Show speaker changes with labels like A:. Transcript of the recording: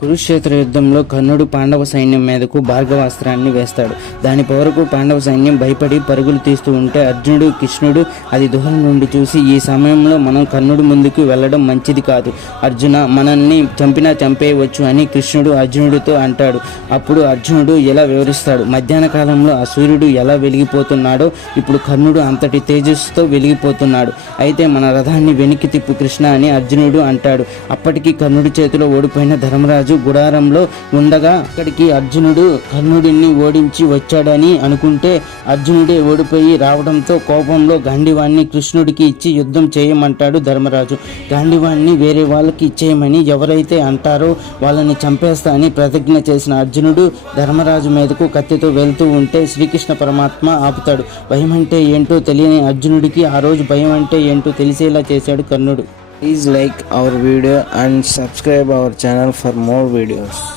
A: కురుక్షేత్ర యుద్ధంలో కర్ణుడు పాండవ సైన్యం మీదకు భార్గవాస్త్రాన్ని వేస్తాడు. దాని పొరకు పాండవ సైన్యం భయపడి పరుగులు తీస్తూ ఉంటే అర్జునుడు కృష్ణుడు అది దూరం నుండి చూసి ఈ సమయంలో మనం కర్ణుడు ముందుకు వెళ్ళడం మంచిది కాదు. అర్జున మనల్ని చంపినా చంపేయవచ్చు అని కృష్ణుడు అర్జునుడితో అంటాడు. అప్పుడు అర్జునుడు ఇలా వివరిస్తాడు. మధ్యాహ్న కాలంలో ఆ సూర్యుడు ఎలా వెలిగిపోతున్నాడో ఇప్పుడు కర్ణుడు అంతటి తేజస్సుతో వెలిగిపోతున్నాడు. అయితే మన రథాన్ని వెనక్కి తిప్పు కృష్ణ అని అర్జునుడు అంటాడు. అప్పటికి కర్ణుడి చేతిలో ఓడిపోయిన ధర్మరాజు గుడారంలో ఉండగా అక్కడికి అర్జునుడు కర్ణుడిని ఓడించి వచ్చాడని అనుకుంటే అర్జునుడే ఓడిపోయి రావడంతో కోపంలో గాంధీవాణ్ణి కృష్ణుడికి ఇచ్చి యుద్ధం చేయమంటాడు ధర్మరాజు. గాంధీవాణ్ణి వేరే వాళ్ళకి ఇచ్చేయమని ఎవరైతే అంటారో వాళ్ళని చంపేస్తా అని ప్రతిజ్ఞ చేసిన అర్జునుడు ధర్మరాజు మీదకు కత్తితో వెళ్తూ ఉంటే శ్రీకృష్ణ పరమాత్మ ఆపుతాడు. భయం అంటే ఏంటో తెలియని అర్జునుడికి ఆ రోజు భయం అంటే ఏంటో తెలిసేలా చేశాడు కర్ణుడు.
B: Please like our video and subscribe our channel for more videos.